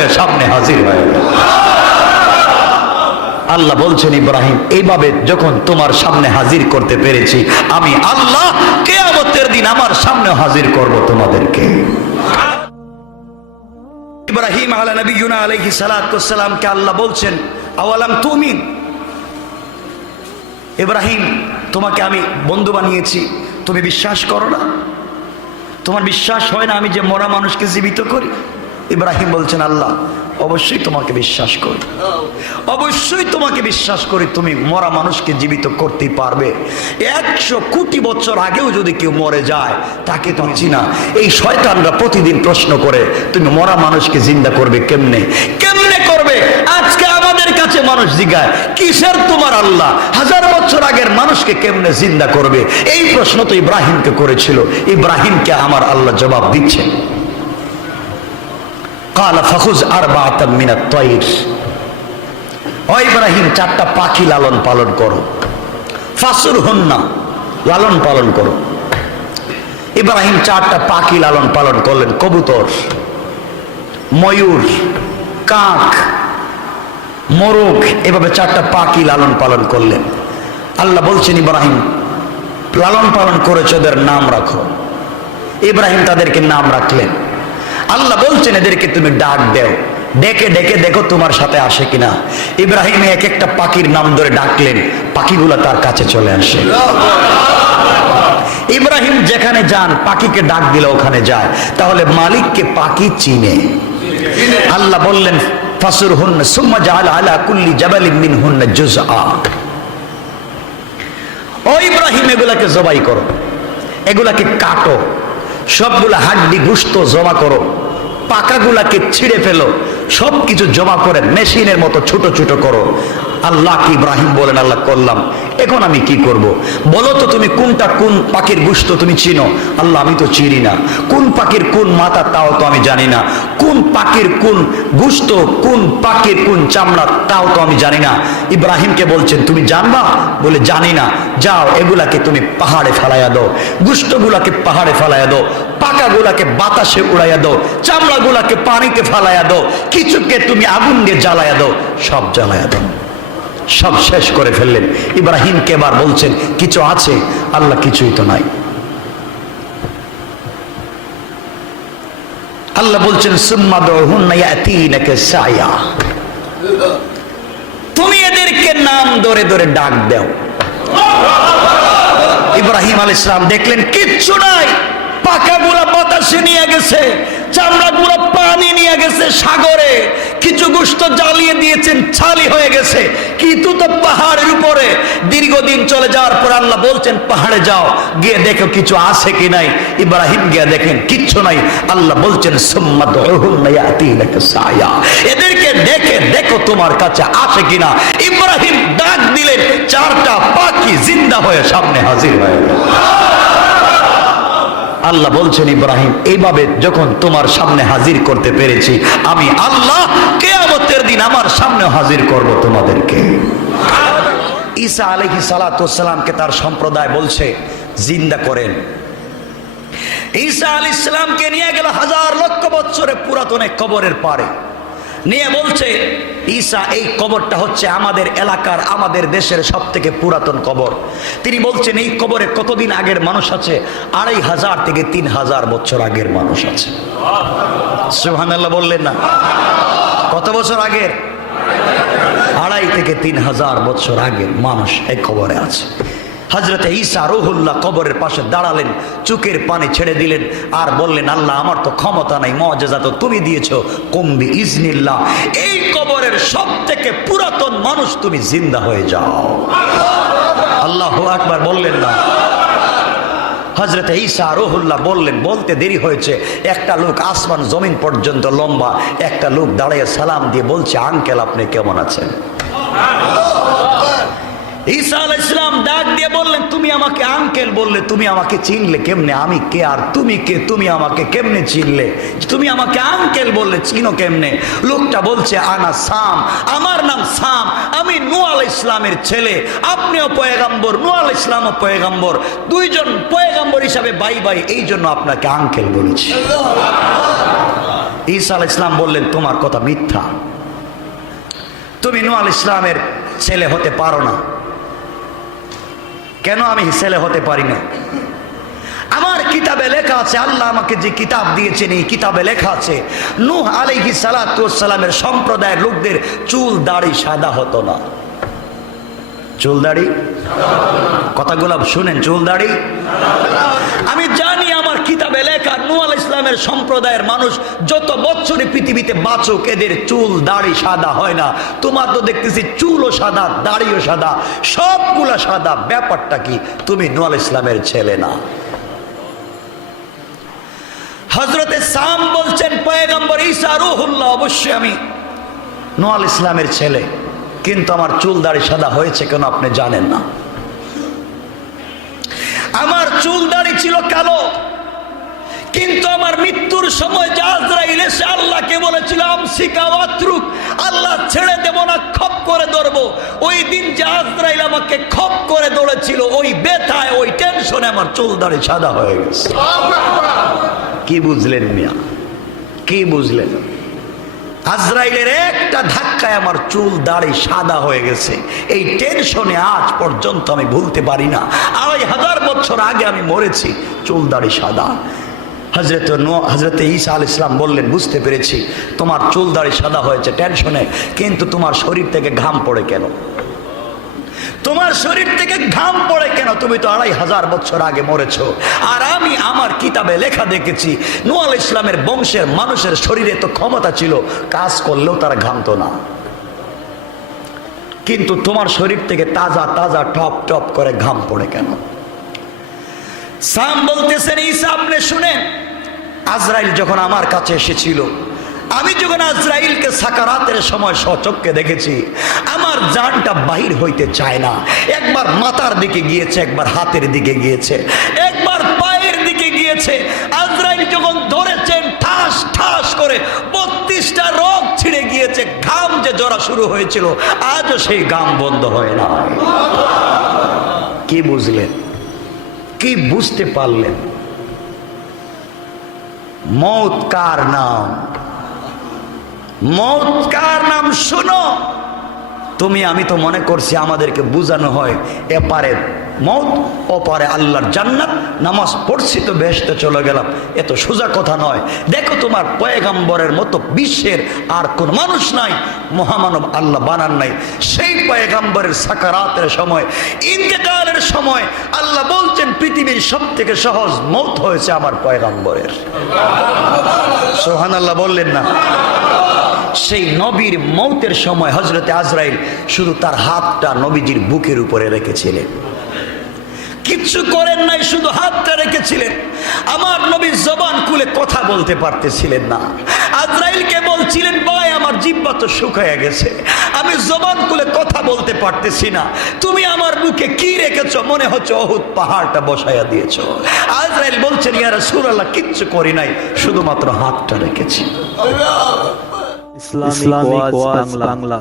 হয়ে সামনে হাজির হয়ে গেল। আল্লাহ বলছেন, ইব্রাহিম, এইভাবে যখন তোমার সামনে হাজির করতে পেরেছি, আমি আল্লাহ কিয়ামতের দিন আমার সামনে হাজির করব তোমাদেরকে। ইব্রাহিম আলা নবিয়ুনা আলাইহিস সালাতু ওয়াস সালামকে আল্লাহ বলছেন, আওয়ালাম তুমিন, ইব্রাহিম, তোমাকে আমি বন্ধু বানিয়েছি, তুমি বিশ্বাস করো না? তোমার বিশ্বাস হয় না আমি যে মরা মানুষকে জীবিত করি? ইব্রাহিম বলছেন, আল্লাহ, অবশ্যই তোমাকে বিশ্বাস করি, অবশ্যই তোমাকে বিশ্বাস করি, তুমি মরা মানুষকে জীবিত করতে পারবে। 100 কোটি বছর আগেও যদি কেউ মরে যায় তাকে তুমি চিনা। এই শয়তানরা প্রতিদিন প্রশ্ন করে, তুমি মরা মানুষকে জিন্দা করবে কেমনে, কেমনে করবে? আজকে আমাদের কাছে মানুষ জিজ্ঞাসা, কিসের তোমার আল্লাহ 1000 বছর আগের মানুষকে কেমনে জিন্দা করবে? এই প্রশ্ন তো ইব্রাহিমকে করেছিল। ইব্রাহিমকে আমার আল্লাহ জবাব দিচ্ছেন, কালা ফাখুজ আরবাআতাম মিনাত তায়র, ও ইব্রাহিম, 4টা পাখি লালন পালন করো, ফাসুরহুন্না, লালন পালন করো। ইব্রাহিম 4টা পাখি লালন পালন করলেন, কবুতর, ময়ূর, কাক, মোরগ, এভাবে 4টা পাখি লালন পালন করলেন। আল্লাহ বলছেন, ইব্রাহিম, লালন পালন করেছে, ওদের নাম রাখো। ইব্রাহিম তাদেরকে নাম রাখলেন। আল্লাহ বলছেন, এদেরকে তুমি ডাক দেও, ডেকে ডেকে দেখো তোমার সাথে আসে কিনা। ইব্রাহিম এক একটা পাখির নাম ধরে ডাকলেন, পাখিগুলো তার কাছে চলে আসে। ইব্রাহিম যেখানে যান পাখিকে ডাক দিলে ওখানে যায়, তাহলে মালিককে পাখি চিনে। আল্লাহ বললেন, ফাসুরহুন্না সুম্মা জাআলা আলা কুল্লি জাবালিন মিনহুন্না জুজআ, ও ইব্রাহিম, এগুলাকে জবাই করো, এগুলাকে কাটো, সবগুলা হাড্ডি গোশত জমা করো, পাকাগুলাকে ছিঁড়ে ফেলো, সবকিছু জমা করে মেশিনের মতো ছোট ছোট করো। আল্লাহ কি ইব্রাহিম বলেন, আল্লাহ করলাম, এখন আমি কি করব? বলো তো তুমি কোনটা কোন পাখির গোশত তুমি চিনো? আল্লাহ, আমি তো চিনি না। কোন পাখির কোন মাথা তাও তো আমি জানি না। কোন পাখির কোন গোশত, কোন পাখির কোন চামড়া তাও তো আমি জানি না। ইব্রাহিমকে বলছেন, তুমি জানবা? বলে, জানি না। যাও, এগুলাকে তুমি পাহাড়ে ফেলাইয়া দাও, গোশতগুলাকে পাহাড়ে ফেলাইয়া দাও, পাকাগুলাকে বাতাসে উড়াইয়া দাও, চামড়াগুলাকে পানিতে ফেলাইয়া দাও, কিছুকে তুমি আগুন দিয়ে জ্বালাইয়া দাও, সব জ্বালাইয়া দাও। সব শেষ করে ফেললেন। ইব্রাহিমকে এবার বলছেন, কিছু আছে? আল্লাহ, কিছুই তো নাই। আল্লাহ বলছেন, সুম্মা দুহুন্না ইয়াতিনাকা সায়া, তুমি এদেরকে নাম ধরে ধরে ডাক দাও। ইব্রাহিম আলাইহিস সালাম দেখলেন কিচ্ছু নাই, পাকাগুলা বাতাসে নিয়ে গেছে, চামড়াগুলো পানি নিয়ে গেছে সাগরে, কিছু গোশত জ্বালিয়ে দিয়েছেন, ছালি হয়ে গেছে, কিন্তু তো পাহাড়ের উপরে। দীর্ঘদিন চলে যাওয়ার পর আল্লাহ বলছেন, পাহাড়ে যাও, গিয়ে দেখো কিছু আছে কি নাই। ইব্রাহিম গিয়ে দেখেন কিচ্ছু নাই। আল্লাহ বলছেন, সুম্মা দুহুন্না ইয়াতিনাকা সায়া, এদেরকে দেখে দেখো তোমার কাছে আসে কিনা। ইব্রাহিম ডাক দিলেন, 4টা পাখি জিন্দা হয়ে সামনে হাজির হয়ে গেল। আল্লাহ বলছেন, ইব্রাহিম, এইভাবে যখন তোমার সামনে হাজির করতে পেরেছি, আমি আল্লাহ কিয়ামতের দিন আমার সামনে হাজির করব তোমাদেরকে। ঈসা আলাইহিস সালাতু ওয়াস সালামকে তার সম্প্রদায় বলছে, জিন্দা করেন। ঈসা আলাইহিস সালামকে নিয়ে গেল 1000 লক্ষ বছরের পুরাতন এক কবরের পারে, নিয়ে বলছে, ঈসা, এই কবরটা হচ্ছে আমাদের এলাকার, আমাদের দেশের সব থেকে পুরাতন কবর। তিনি বলছেন, এই কবরে কতদিন আগের মানুষ আছে? 2500 থেকে 3000 বছর আগের মানুষ আছে। সুবহানাল্লাহ বললেন না? কত বছর আগের? 2.5 থেকে 3000 বছর আগের মানুষ এই কবরে আছে। হযরতে ঈসা রূহুল্লাহ কবরের পাশে দাঁড়ালেন, চোখের পানি ছেড়ে দিলেন, আর বললেন, আল্লাহ, আমার তো ক্ষমতা নাই, মুআজিজা তো তুমি দিয়েছো, কুম বিইজনিল্লাহ, এই কবরের সব থেকে পুরাতন মানুষ তুমি জিন্দা হয়ে যাও। আল্লাহু আকবার বললেন না? হযরতে ঈসা রূহুল্লাহ বললেন, বলতে দেরি হয়েছে, একটা লোক আসমান জমিন পর্যন্ত লম্বা, একটা লোক দাঁড়িয়ে সালাম দিয়ে বলছে, আঙ্কেল, আপনি কেমন আছেন? ঈসা আলাইহিস সালাম ডাক দিয়ে বললেন, তুমি আমাকে আঙ্কেল বললে, তুমি আমাকে চিনলে কেমনে? আমি কে আর তুমি কে? তুমি আমাকে কেমনে চিনলে? তুমি আমাকে আঙ্কেল বললে, চিনো কেমনে? লোকটা বলছে, আনা সাম, আমার নাম সাম, আমি নূহ আলাইহিস সালামের ছেলে, আপনিও পয়গম্বর, নূহ আলাইহিস সালামও পয়গম্বর, দুইজন পয়গম্বর হিসাবে ভাই ভাই, এই জন্য আপনাকে আঙ্কেল বলেছি। ঈসা আলাইহিস সালাম বললেন, তোমার কথা মিথ্যা, তুমি নূহ আলাইহিস সালামের ছেলে হতে পারো না। কেন আমি ছেলে হতে পারি না? আমার কিতাবে লেখা আছে, আল্লাহ আমাকে যে কিতাব দিয়েছেন এই কিতাবে লেখা আছে নূহ আলাইহিস সালাতু ওয়াস সালামের সম্প্রদায়ের লোকদের চুল দাড়ি সাদা হতো না। চুল দাড়ি, কথাগুলো শুনেন, চুল দাড়ি। আমি জানি আমার কিতাবে লেখা নূহ আলাইহিস সালামের সম্প্রদায়ের মানুষ যত বছরে পৃথিবীতে বাঁচুক এদের চুল দাড়ি সাদা হয় না। তোমার তো দেখতেছি চুলও সাদা, দাড়িও সাদা, সবগুলা সাদা। ব্যাপারটা কি? তুমি নূহ আলাইহিস সালামের ছেলে না। হযরতে সাম বলছেন, পয়গম্বর ঈসা রূহুল্লাহ, অবশ্যই আমি নূহ আলাইহিস সালামের ছেলে, কিন্তু আমার চুল দাড়ি সাদা হয়েছে কেন আপনি জানেন না। আমার চুল দাড়ি ছিল কালো, কিন্তু আমার মৃত্যুর সময় যে আজরাইল এসে আল্লাহকে বলেছিল আমসিকা ওয়াতরুক, আল্লাহ ছেড়ে দেব না, খপ করে ধরবো, ওই দিন যে আজরাইল আমাকে খপ করে ধরেছিল, ওই ব্যথায়, ওই টেনশনে আমার চুল দাড়ি সাদা হয়ে গেছে। কি বুঝলেন মিয়া? কি বুঝলেন? আজরাইলের একটা ধাক্কায় আমার চুল দাড়ি সাদা হয়ে গেছে। এই টেনশনে আজ পর্যন্ত আমি ভুলতে পারি না। ২৫০০ বছর আগে আমি মরেছি, চুল দাড়ি সাদা। হযরতে ঈসা আলাইহিস সালাম বললেন, বুঝতে পেরেছি তোমার চুল দাড়ি সাদা হয়েছে টেনশনে, কিন্তু তোমার শরীর থেকে ঘাম পড়ে কেন? তোমার শরীর থেকে ঘাম পড়ে কেন? তুমি তো ২৫০০ বছর আগে মরেছো। আর আমি আমার কিতাবে লেখা দেখেছি নূহ আলাইহিস সালামের বংশের মানুষের শরীরে তো ক্ষমতা ছিল, কাজ করলেও তারা ঘামতো না, কিন্তু তোমার শরীর থেকে তাজা তাজা টপ টপ করে ঘাম পড়ে কেন? সাম বলতেছেন, ঈসা আপনি শুনেন, আজরাইল যখন আমার কাছে এসেছিল, আমি যখন আজরাইলকে সাকারাতের সময় সচক্ষে দেখেছি, আমার জানটা বাহির হইতে চায় না। একবার মাথার দিকে গিয়েছে, একবার হাতের দিকে গিয়েছে, একবার পায়ের দিকে গিয়েছে। আজরাইল যখন ধরেছেন, ঠাস ঠাস করে ৩২টা রোগ ছিঁড়ে গিয়েছে। ঘাম যে জরা শুরু হয়েছিল, আজও সেই ঘাম বন্ধ হয় না। কি বুঝলেন? কি বুঝতে পারলেন? মৌত কার নাম? মৌত কার নাম? শোনো, তুমি আমি তো মনে করছি আমাদেরকে বুঝানো হয় এপারে মৌত ওপারে আল্লাহর জান্নাত, নামাজ পড়ছি তো বেহেশতে চলে গেলাম। এত সোজা কথা নয়। দেখো তোমার পয়গম্বরের মতো বিশ্বের আর কোন মানুষ নাই, মহামানব আল্লাহ বানান নাই। সেই পয়গম্বরের সাকারাতের সময়, ইন্তেকালের সময় আল্লাহ বলছেন পৃথিবীর সব থেকে সহজ মৌত হয়েছে আমার পয়গম্বরের। সুবহানাল্লাহ বললেন না? সেই নবীর মৌতের সময় হযরতে আজরাইল শুধু তার হাতটা নবীজির বুকের উপরে রেখেছিলেন, কিচ্ছু করেন নাই, শুধু হাতটা রেখেছিলেন। আমার নবী জবান খুলে কথা বলতে পারতেছিলেন না। আজরাইলকে বলছিলেন, ভাই আমার জিহ্বা তো শুকায়া গেছে, আমি জবান খুলে কথা বলতে পারতেছি না, তুমি আমার বুকে কি রেখেছো? মনে হচ্ছে অহুদ পাহাড়টা বসায়া দিয়েছো। আজরাইল বলছেন, ইয়া রাসূলুল্লাহ, কিচ্ছু করি নাই, শুধুমাত্র হাতটা রেখেছি। ইসলামিক ওয়াজ বাংলা।